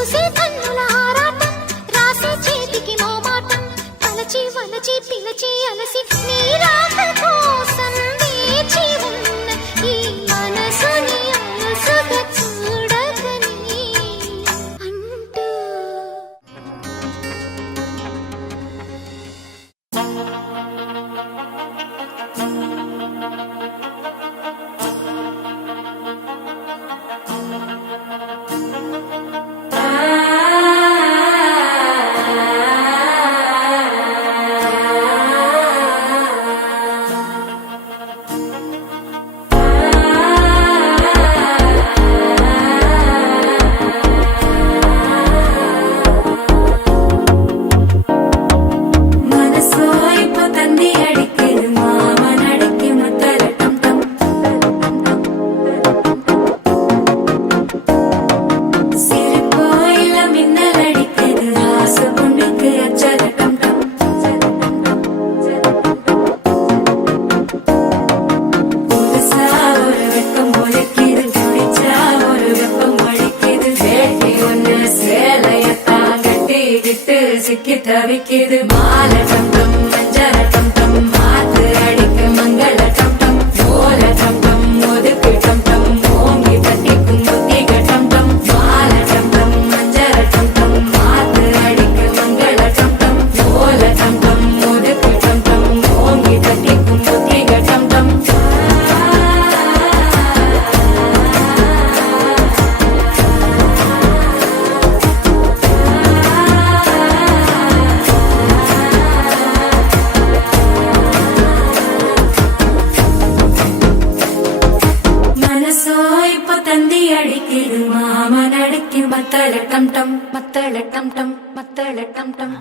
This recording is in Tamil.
చూసే కన్నుల ఆరాటం రాసే చేతికి మోమాటం తలచి వలచి పిలచి అలసి నీ రాక కోసం వేచి ఉన్న ఈ మనసుని అలసుగా చూడకని అంటూ சிக்கி தவிக்குது மால டம்டம் மஞ்சர டம்டம் மாத்து அடிக்க மங்கள டம்டம் ஓல டம்டம் ஒதுக்கு டம்டம் ஓங்கி தட்டிக்கும் புத்திக டம்டம் மால டம்டம் மஞ்சர டம்டம் மாத்து அடிக்க மங்கள டம்டம் ஓல டம்டம் ஒதுக்கு டம்டம் ஓங்கி தட்டிக்கும் புத்திக டம்டம் அடிக்குது மாமன் அடிக்கு மத்தள டம் டம் மத்தள டம் டம் மத்தள டம் டம்